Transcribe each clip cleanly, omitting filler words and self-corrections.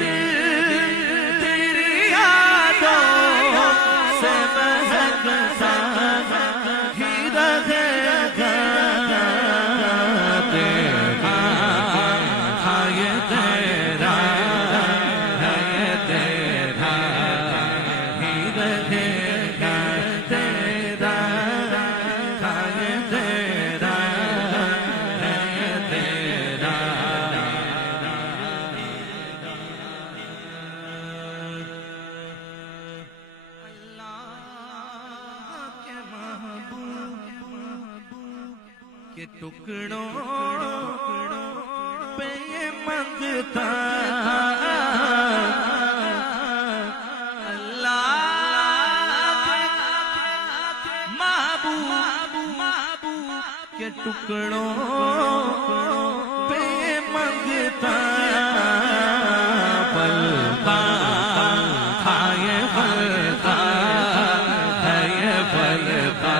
तेरी यादों से महकता ही रहेगा तेरा ये तेरा ये तेरा ही रहेगा तेरा ये तेरा ये तेरा के महबूब के टुकड़ों पे ये मंगता अल्लाह महबूब के टुकड़ों पे ये मंगता पलता ये पलता है ये पलता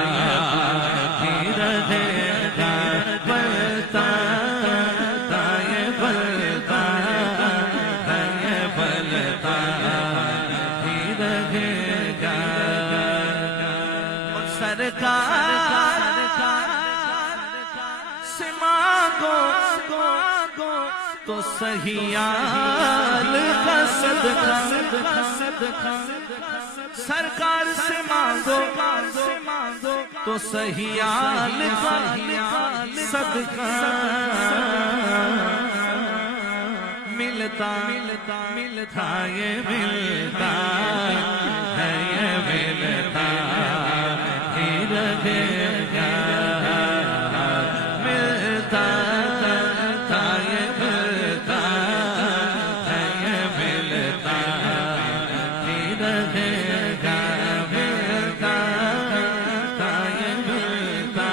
ही रहेगा पलता ये पलता है ये पलता ही रहेगा और सरकार से मांगो तो सहियाल का सदका सरकार से मांगो तो सहियाल का सदका मिलता ये मिलता है ये मिलता ही रहेगा मिलता ये मिलता है ये मिलता ही रहेगा मिलता ये मिलता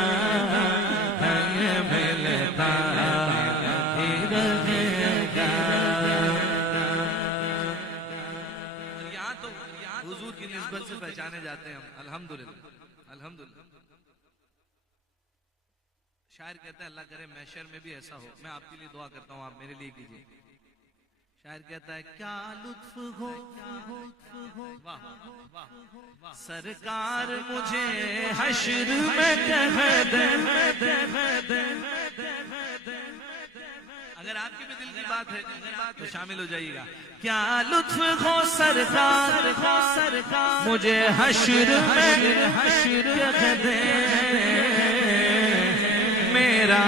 है ये मिलता ही रहेगा। यहाँ तो हुजूर की निस्बत से पहचाने जाते हैं हम अल्हम्दुलिल्लाह अल्हम्दुलिल्लाह। शायर कहता है अल्लाह करे महशर में भी ऐसा हो। मैं आपके लिए दुआ करता हूँ, आप मेरे लिए कीजिए। शायर कहता है क्या लुत्फ हो वाह सरकार मुझे हश्र में कह दे। अगर आपकी भी दिल की बात है तो शामिल हो जाइएगा। क्या लुत्फ हो सरकार मुझे हश्र में कह दे मेरा